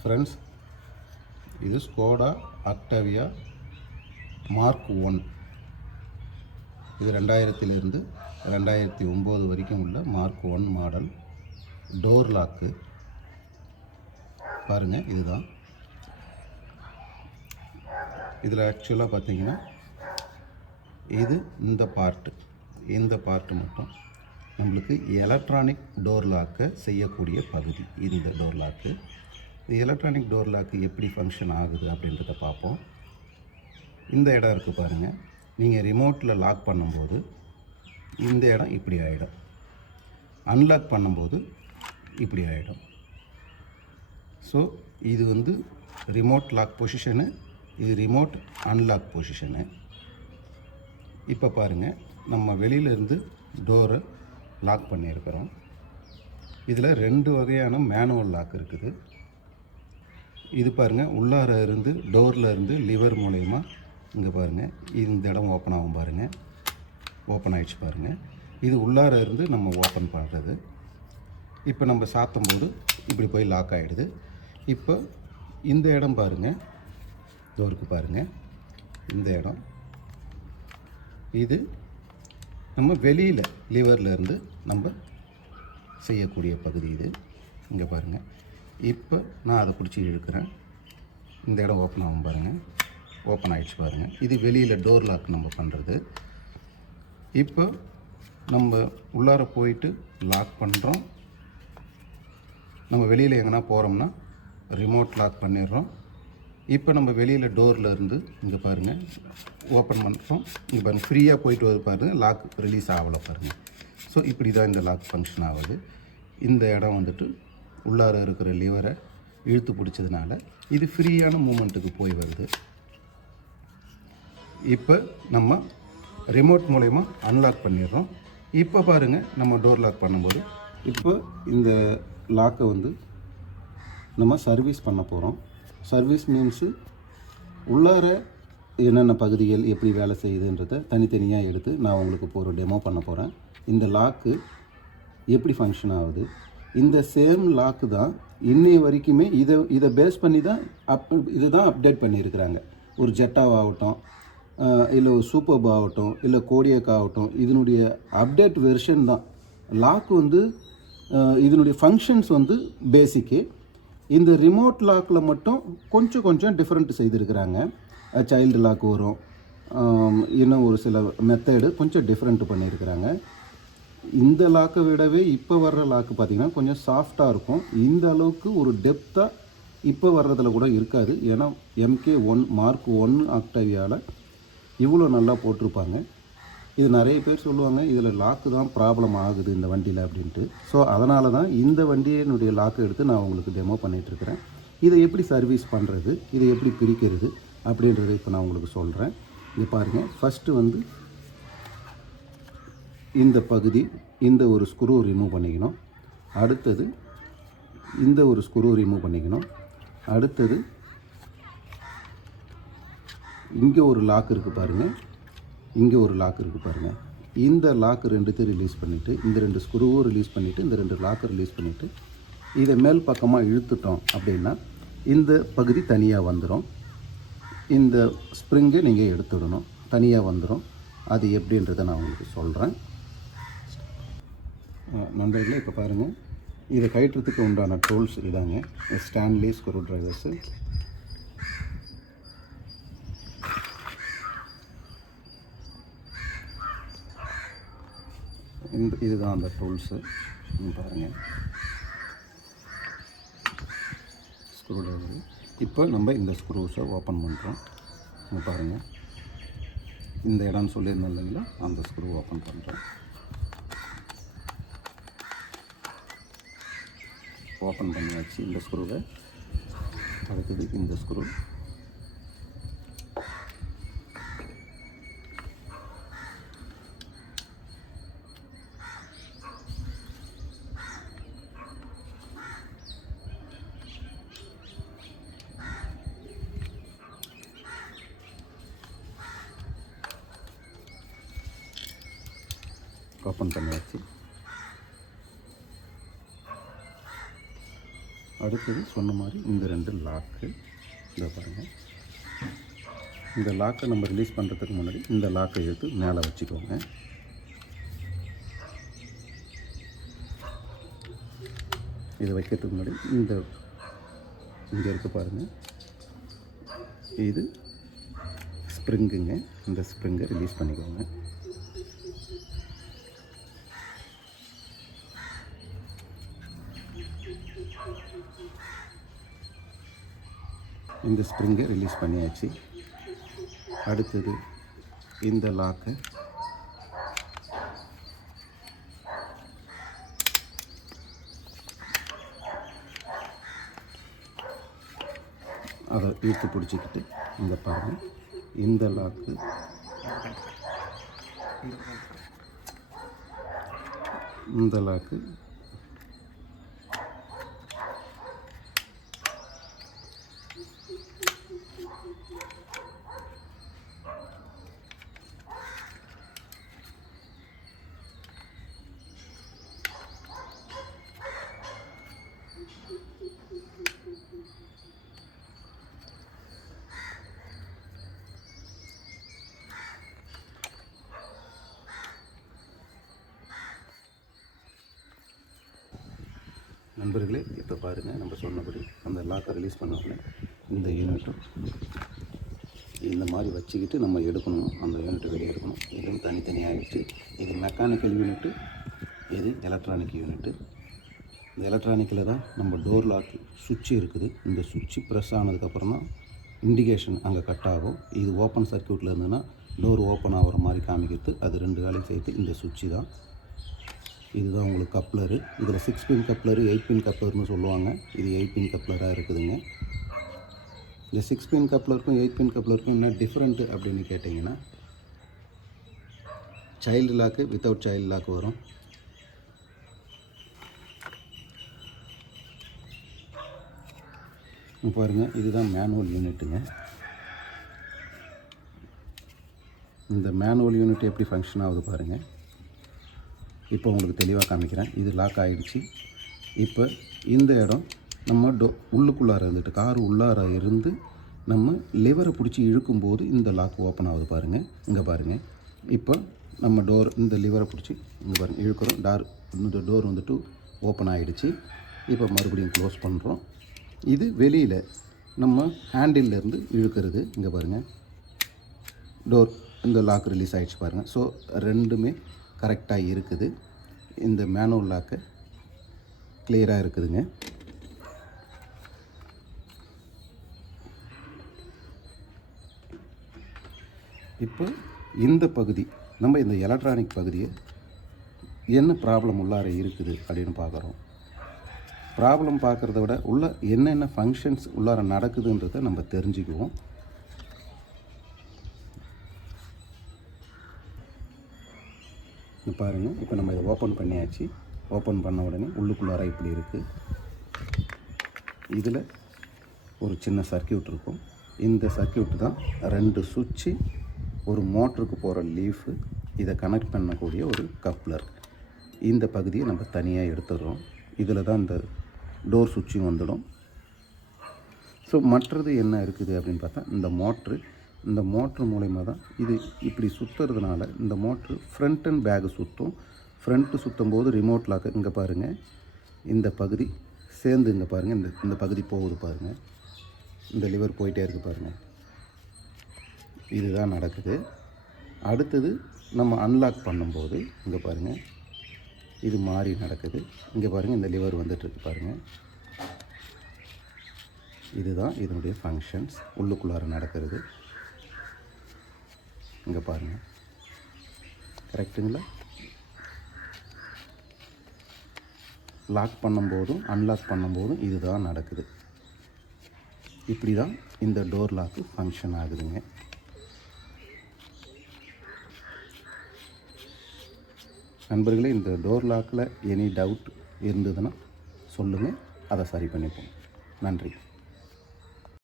Friends, இது Skoda அக்டவியா mark 1. இது 2000 2009 வரைக்கும் உள்ள மார்க் 1 மாடல் டோர் லாக்கு. பாருங்கள், இதுதான். இதில் ஆக்சுவலாக பார்த்தீங்கன்னா இது இந்த பார்ட்டு மட்டும் நம்மளுக்கு எலக்ட்ரானிக் டோர் லாக்கை செய்யக்கூடிய பகுதி. இந்த door lock, electronic door lock எப்படி ஃபங்க்ஷன் ஆகுது அப்படின்றத பார்ப்போம். இந்த இடம் இருக்குது பாருங்கள். நீங்கள் ரிமோட்டில் லாக் பண்ணும்போது இந்த இடம் இப்படி ஆகிடும், அன்லாக் பண்ணும்போது இப்படி ஆகிடும். ஸோ இது வந்து ரிமோட் லாக் பொசிஷனு, இது ரிமோட் அன்லாக் பொசிஷனு. இப்போ பாருங்கள், நம்ம வெளியிலேருந்து டோரை லாக் பண்ணியிருக்கிறோம். இதில் 2 வகையான மேனுவல் லாக் இருக்குது. இது பாருங்கள், உள்ளார இருந்து டோரில் இருந்து லிவர் மூலயமா இங்கே பாருங்கள், இந்த இடம் ஓப்பன் ஆகும் பாருங்கள். ஓப்பன் ஆகிடுச்சு பாருங்கள். இது உள்ளார இருந்து நம்ம ஓப்பன் பண்ணுறது. இப்போ நம்ம சாத்தும் போது இப்படி போய் லாக் ஆகிடுது. இப்போ இந்த இடம் பாருங்கள், டோருக்கு பாருங்கள், இந்த இடம் இது நம்ம வெளியில் லிவரில் இருந்து நம்ம செய்யக்கூடிய பகுதி. இது இங்கே பாருங்கள். இப்போ நான் அதை பிடிச்சி இழுக்கிறேன், இந்த இடம் ஓப்பன் ஆகும் பாருங்கள். ஓப்பன் ஆகிடுச்சு பாருங்கள். இது வெளியில் டோர் லாக் நம்ம பண்ணுறது. இப்போ நம்ம உள்ளார போயிட்டு லாக் பண்ணுறோம். நம்ம வெளியில் எங்கன்னா போகிறோம்னா ரிமோட் லாக் பண்ணிடுறோம். இப்போ நம்ம வெளியில் டோரில் இருந்து இங்கே பாருங்கள் ஓப்பன் பண்ணுறோம். இங்கே பாருங்கள், ஃப்ரீயாக போயிட்டு வருது பாருங்கள், லாக் ரிலீஸ் ஆகலை பாருங்கள். ஸோ இப்படி தான் இந்த லாக் ஃபங்க்ஷன் ஆகுது. இந்த இடம் வந்துட்டு உள்ளார இருக்கிற லிவரை இழுத்து பிடிச்சதுனால இது ஃப்ரீயான மூமெண்ட்டுக்கு போய் வருது. இப்போ நம்ம ரிமோட் மூலயமா அன்லாக் பண்ணிடுறோம். இப்போ பாருங்கள், நம்ம டோர் லாக் பண்ணும்போது இப்போ இந்த லாக்கை வந்து நம்ம சர்வீஸ் பண்ண போகிறோம். சர்வீஸ் மீன்ஸு உள்ளார என்னென்ன பகுதிகள் எப்படி வேலை செய்யுதுன்றதை தனித்தனியாக எடுத்து நான் உங்களுக்கு இப்போ ஒரு டெமோ பண்ண போகிறேன். இந்த லாக்கு எப்படி ஃபங்க்ஷன் ஆகுது. இந்த சேம் லாக்கு தான் இன்னைய வரைக்குமே இதை பேஸ் பண்ணி தான் இதுதான் அப்டேட் பண்ணியிருக்கிறாங்க. ஒரு ஜெட்டாவாகட்டும், இல்லை ஒரு சூப்பர்ப் ஆகட்டும், இல்லை கோடியக் ஆகட்டும், இதனுடைய அப்டேட் வெர்ஷன் தான். லாக்கு வந்து இதனுடைய ஃபங்க்ஷன்ஸ் வந்து பேசிக்கு. இந்த ரிமோட் லாக்கில் மட்டும் கொஞ்சம் டிஃப்ரெண்ட் செய்திருக்கிறாங்க. சைல்டு லாக் வரும், இன்னும் ஒரு சில மெத்தடு கொஞ்சம் டிஃப்ரெண்ட் பண்ணியிருக்கிறாங்க. இந்த லாக்கை விடவே இப்போ வர்ற லாக்கு பார்த்திங்கன்னா கொஞ்சம் சாஃப்டாக இருக்கும். இந்த அளவுக்கு ஒரு டெப்த்தாக இப்போ வர்றதில் கூட இருக்காது. ஏன்னா MK1 மார்க் 1 ஆக்டவியாவில் இவ்வளோ நல்லா போட்டிருப்பாங்க. இது நிறைய பேர் சொல்லுவாங்க, இதில் லாக்கு தான் ப்ராப்ளம் ஆகுது இந்த வண்டியில் அப்படின்ட்டு. ஸோ அதனால தான் இந்த வண்டியினுடைய லாக்கை எடுத்து நான் உங்களுக்கு டெமோ பண்ணிகிட்ருக்கிறேன். இதை எப்படி சர்வீஸ் பண்ணுறது, இதை எப்படி பிரிக்கிறது அப்படின்றத இப்போ நான் உங்களுக்கு சொல்கிறேன். இது பாருங்கள், ஃபஸ்ட்டு வந்து இந்த பகுதி, இந்த ஒரு ஸ்க்ரூ ரிமூவ் பண்ணிக்கணும். அடுத்தது இந்த ஒரு ஸ்க்ரூ ரிமூவ் பண்ணிக்கணும். அடுத்தது இங்கே ஒரு லாக் இருக்குது பாருங்கள், இங்கே ஒரு லாக் இருக்குது பாருங்கள். இந்த லாக் 2த்தையும் ரிலீஸ் பண்ணிவிட்டு, இந்த 2 ஸ்க்ரூவும் ரிலீஸ் பண்ணிவிட்டு, இந்த 2 லாக்கை ரிலீஸ் பண்ணிவிட்டு இதை மேல் பக்கமாக இழுத்துட்டோம் அப்படின்னா இந்த பகுதி தனியாக வந்துடும். இந்த ஸ்ப்ரிங்கை நீங்கள் எடுத்துடணும், தனியாக வந்துடும். அது எப்படின்றத நான் உங்களுக்கு சொல்கிறேன். நண்பர்களே, இப்போ பாருங்கள், இதை கழட்டுறதுக்கு உண்டான டூல்ஸ் இதாங்க. Stanley screw drivers. இதுதான் அந்த டூல்ஸு. பாருங்கள், ஸ்க்ரூ ட்ரைவர். இப்போ நம்ம இந்த ஸ்க்ரூஸை ஓப்பன் பண்ணுறோம். பாருங்கள், இந்த இடம்னு சொல்லியிருந்தோம் இல்லைங்களா, அந்த ஸ்க்ரூ ஓப்பன் பண்ணுறோம். ஓப்பன் பண்ணியாச்சு இந்த ஸ்க்ரூவை. அடுத்தது இந்த ஸ்க்ரூ. ஓப்பன் பண்ணியாச்சு. அடுத்தது சொன்ன மாதிரி இந்த 2 லாக்கு இதை பாருங்கள். இந்த லாக்கை நம்ம ரிலீஸ் பண்ணுறதுக்கு முன்னாடி இந்த லாக்கை எடுத்து மேலே வச்சுக்கோங்க. இதை வைக்கிறதுக்கு முன்னாடி இங்கே இருக்க பாருங்கள், இது ஸ்ப்ரிங்குங்க. இந்த ஸ்ப்ரிங்கை ரிலீஸ் பண்ணிக்கோங்க. இந்த ஸ்ப்ரிங்கை ரிலீஸ் பண்ணியாச்சு. அடுத்தது இந்த லாக்கை அதை இழுத்து பிடிச்சிக்கிட்டு இங்கே பாருங்கள், இந்த லாக்கு நண்பர்களே, இப்போ பாருங்கள், நம்ம சொன்னபடி அந்த லாக்கை ரிலீஸ் பண்ண உடனே இந்த யூனிட்டும் இந்த மாதிரி வச்சுக்கிட்டு நம்ம எடுக்கணும். அந்த யூனிட்டை வெளியே எடுக்கணும். இதுவும் தனித்தனியாகிடுச்சு. இது மெக்கானிக்கல் யூனிட்டு, இது எலக்ட்ரானிக் யூனிட்டு. இந்த எலக்ட்ரானிக்கில் தான் நம்ம டோர் லாக் சுவிட்சு இருக்குது. இந்த சுவிட்சு ப்ரெஸ் ஆனதுக்கப்புறம் தான் இண்டிகேஷன் அங்கே கட் ஆகும். இது ஓப்பன் சர்க்யூட்டில் இருந்ததுன்னா டோர் ஓப்பன் ஆகிற மாதிரி காமிக்கிறது. அது 2 வேலையும் சேர்த்து இந்த சுவிட்சு தான். இதுதான் உங்களுக்கு கப்ளரு. இதில் 6 பின் கப்ளரு, 8 பின் கப்ளர்னு சொல்லுவாங்க. இது 8 பின் கப்ளராக இருக்குதுங்க. இந்த 6 பின் கப்ளருக்கும் 8 பின் கப்ளருக்கும் என்ன டிஃப்ரெண்ட்டு அப்படின்னு கேட்டிங்கன்னா, child lock without child lock வரும். பாருங்கள், இதுதான் மேனுவல் யூனிட்டுங்க. இந்த மேனுவல் யூனிட் எப்படி ஃபங்க்ஷன் ஆகுது பாருங்கள். இப்போ உங்களுக்கு தெளிவாக காமிக்கிறேன். இது லாக் ஆகிடுச்சு. இப்போ இந்த இடம் நம்ம உள்ளுக்குள்ளார இருந்துட்டு, கார் உள்ளார இருந்து நம்ம லிவரை பிடிச்சி இழுக்கும்போது இந்த லாக் ஓப்பன் ஆகுது பாருங்கள். இங்கே பாருங்கள், இப்போ நம்ம இந்த லிவரை பிடிச்சி இங்கே பாருங்கள் இழுக்கிறோம். இந்த டோர் வந்துட்டு ஓப்பன் ஆகிடுச்சு. இப்போ மறுபடியும் க்ளோஸ் பண்ணுறோம். இது வெளியில் நம்ம ஹேண்டில்லேருந்து இழுக்கிறது. இங்கே பாருங்கள், டோர் இந்த லாக் ரிலீஸ் ஆகிடுச்சு பாருங்கள். ஸோ ரெண்டுமே கரெக்டாக இருக்குது. இந்த மேனுவல் லாக்கு கிளியராக இருக்குதுங்க. இப்போ இந்த பகுதி நம்ம இந்த எலக்ட்ரானிக் பகுதியை என்ன ப்ராப்ளம் உள்ளார இருக்குது அப்படின்னு பார்க்குறோம். ப்ராப்ளம் பார்க்குறத விட உள்ள என்னென்ன ஃபங்க்ஷன்ஸ் உள்ளார நடக்குதுன்றதை நம்ம தெரிஞ்சுக்குவோம். பாருங்கள், இப்போ நம்ம இதை ஓப்பன் பண்ணியாச்சு. ஓப்பன் பண்ண உடனே உள்ளுக்குள்ளார இப்படி இருக்குது. இதில் ஒரு சின்ன சர்க்யூட் இருக்கும். இந்த சர்க்யூட் தான் 2 சுவிட்சு, ஒரு மோட்டருக்கு போகிற லீஃபு, இதை கனெக்ட் பண்ணக்கூடிய ஒரு கப்ளர். இந்த பகுதியை நம்ம தனியாக எடுத்துடுறோம். இதில் தான் இந்த டோர் சுவிட்சும் வந்துடும். ஸோ மற்றது என்ன இருக்குது அப்படின்னு பார்த்தா, இந்த மோட்ரு மூலயமா தான் இது இப்படி சுற்றுறதுனால இந்த மோட்ரு ஃப்ரண்ட் அண்ட் பேக்கு சுற்றும். ஃப்ரண்ட்டு சுற்றும் போது ரிமோட் லாக்கு இங்கே பாருங்கள், இந்த பகுதி சேர்ந்து இங்கே பாருங்கள், இந்த பகுதி போகுது பாருங்கள், இந்த லிவர் போயிட்டே இருக்குது பாருங்கள். இதுதான் நடக்குது. அடுத்தது நம்ம அன்லாக் பண்ணும்போது இங்கே பாருங்கள், இது மாறி நடக்குது. இங்கே பாருங்கள், இந்த லிவர் வந்துட்டுருக்கு பாருங்கள். இதுதான் இதனுடைய ஃபங்க்ஷன்ஸ் உள்ளுக்குள்ளார நடக்கிறது. இங்கே பாருங்கள், கரெக்டுங்களா? லாக் பண்ணும்போதும் அன்லாக் பண்ணும்போதும் இதுதான் நடக்குது. இப்படி தான் இந்த டோர் லாக்கு ஃபங்க்ஷன் ஆகுதுங்க. நண்பர்களே, இந்த டோர் லாக்கில் எனி டவுட் இருந்ததுன்னா சொல்லுங்கள், அதை சரி பண்ணிப்போம். நன்றி.